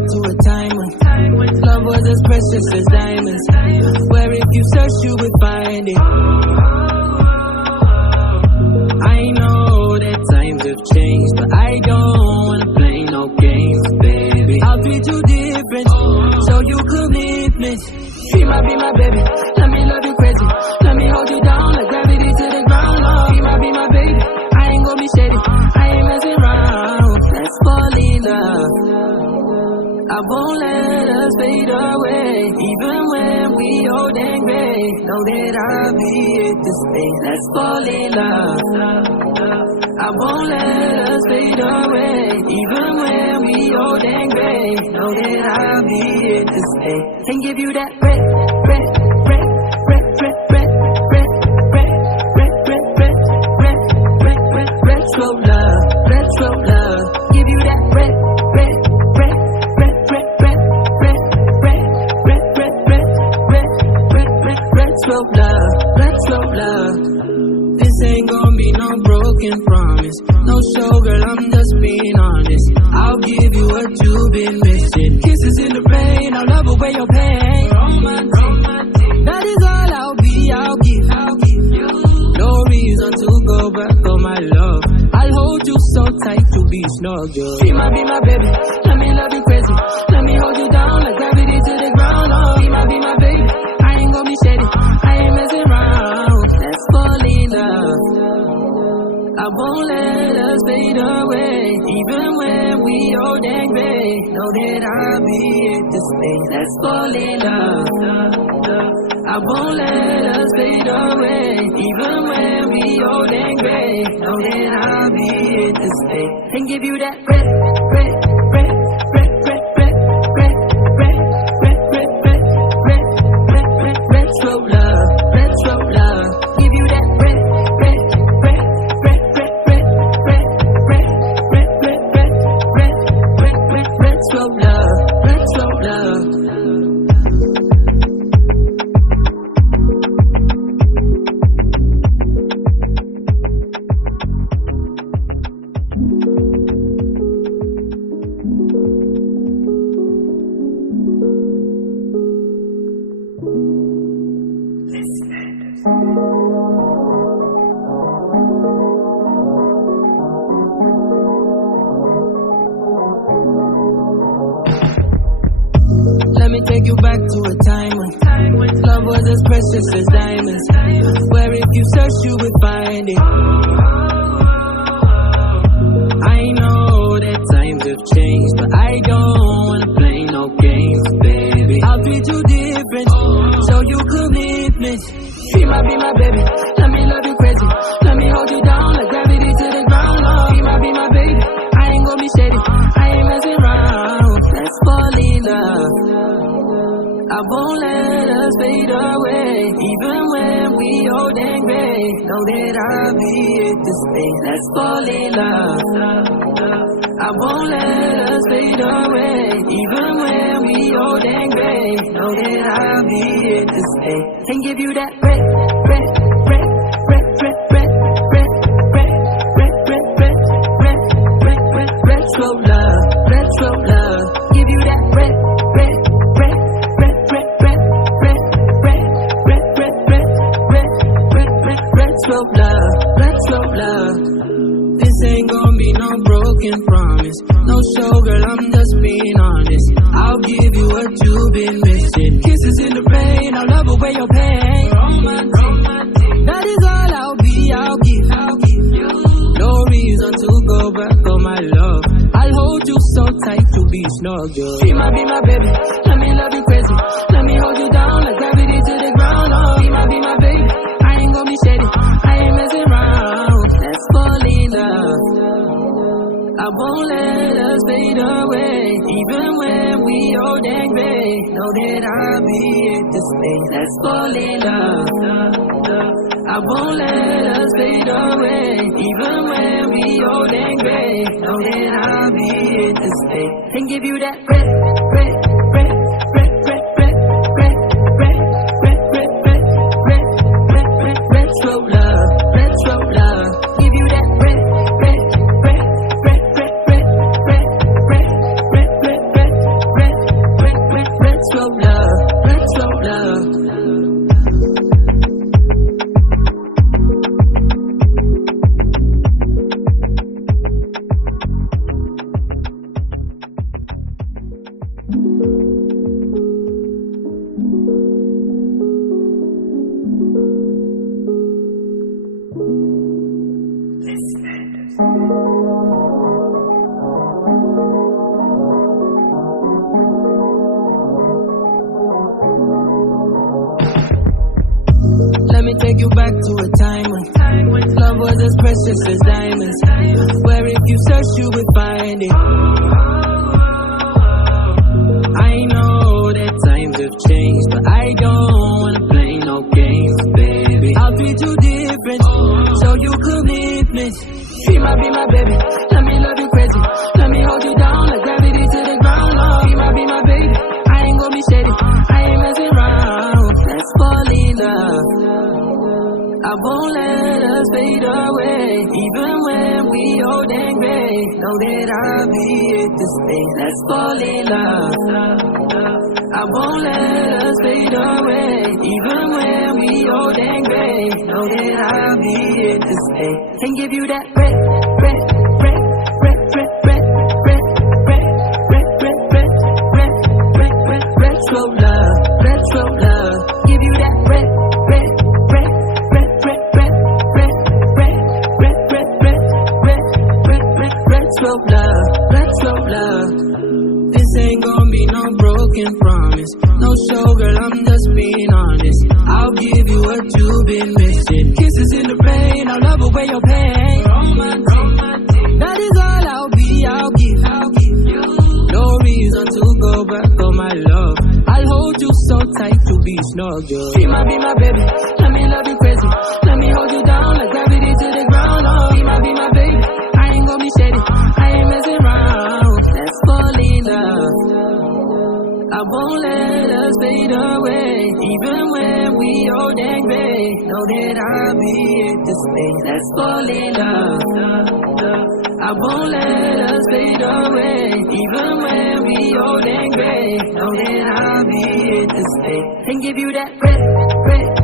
back to a time when love was as precious as diamonds, where if you search you would find it. I know that times have changed, but I don't wanna play no games, baby. I'll treat you different, show you commitment. Be my baby, let me love you crazy. Let me hold you down like gravity to the ground. Oh, be my baby, I ain't gonna be shady, I ain't messing around. Let's fall in love, I won't let us fade away. Even when we old and gray, know that I'll be here to stay. Let's fall in love, I won't let us fade away. Even when we old and gray, know that I'll be here to stay. And give you that red, red, red, red, red, red, red, red, red, red, red, red, red, red, red, slow love, red, slow love. Give you that red, red, red, red, red, red, red, red, red, red, red, red, red, red, red, slow love, red, slow love. This ain't gonna be no broken promise, no show, girl, I'm just being honest. I'll give you what you've been missing. Kisses in the rain, I'll love away your pain. That is all I'll be, I'll give you. No reason to go back on my love. I'll hold you so tight to be snug, girl. Be my baby, let me love you crazy. Let me hold you down like gravity to the ground. Oh, be my baby, I ain't gonna be shady, I ain't messing around. Let's fall in love, I won't let us fade away. Even when we old and gray, know that I'll be here to stay. Let's fall in love, I won't let us fade away. Even when we old and gray, know that I'll be here to stay. And give you that red, red, red, red, red, red, red, red, red, red, red, red, red, red, red, slow love, red, slow love. Give you that red, red, red, red, red, red, red, red, red, red, red, red, red, red, red, slow love, red, slow love. Let me take you back to a time when love was as precious as diamonds, where if you search you would find it. I know that times have changed, but I don't wanna play no games, baby. I'll treat you different, show you commitment. Be my baby, let me love you crazy. Let me hold you down like gravity to the ground. Oh, be my baby, I ain't gonna be shady, I ain't messing around. Let's fall in love, I won't let us fade away. Even when we old and gray, know that I'll be here to stay. Let's fall in love, I won't let us fade away. Even when we old and gray, know that I'll be here to stay. And give you that red, red, red, red, red, red, red, red, red, red, red, red, red, red, red, slow love, red, slow love. Give you that red, red, red, red, red, red, red, red, red, red, red, red, red, red, red, slow love, red, slow love. This ain't gonna be no broken promise, no show, girl, I'm just being honest. I'll give you what you've been missing. Kisses in the rain, I'll love away your pain. That is all I'll be, I'll give you. No reason to go back on my love. I'll hold you so tight to be snug, girl. Be my baby, let me love you crazy. Let me hold you down like gravity to the ground. Oh, be my baby, I ain't gonna be shady, I ain't messing around. Let's fall in love, I won't let us fade away. Even when we old and gray, know that I'll be here to stay. Let's fall in love, I won't let us fade away. Even when we old and gray, know that I'll be here to stay. And give you that red, red, red, red, red, red, red, red, red, red, red, red, red, red, red, slow love, red, slow love. Give you that red, red, red, red, red, red, red, red, red, red, red, red, me take you back to a time when love was as precious as diamonds, where if you search you would find it. I know that times have changed, but I don't wanna play no games, baby. I'll treat you different, show you commitment. Be my baby, let me love you crazy. Let me hold you down like gravity to the ground. Oh, be my baby, I ain't gonna be shady, I ain't messing around. Let's fall in love, I won't let us fade away. Even when we old and gray, know that I'll be here to stay. Let's fall in love, I won't let us fade away. Even when we old and gray, know that I'll be here to stay. And give you that breath, breath, breath, breath, breath, breath, breath, breath, breath, breath, breath, breath, breath, breath, breath, slow love, breath, slow love. Give you that breath, breath, breath, breath, breath, breath, breath, breath, breath, breath, breath, breath, breath, breath, breath, slow love, breath, slow love. This ain't gonna be no broken promise, no show, girl, I'm just being honest. I'll give you what you've been missing. Kisses in the rain, I'll love away your pain. Romantic, that is all I'll be, I'll give you. No reason to go back on my love. I'll hold you so tight to be snug, girl. Be my baby, let me love you crazy. Let me hold you down like gravity to the ground. Oh, be my baby, I ain't gonna be shady, I ain't messing around. Let's fall in love, I won't let us fade away. Even when we old and gray, know that I'll be here to stay. Let's fall in love, I won't let us fade away. Even when we old and gray, know that I'll be here to stay. And give you that breath, breath,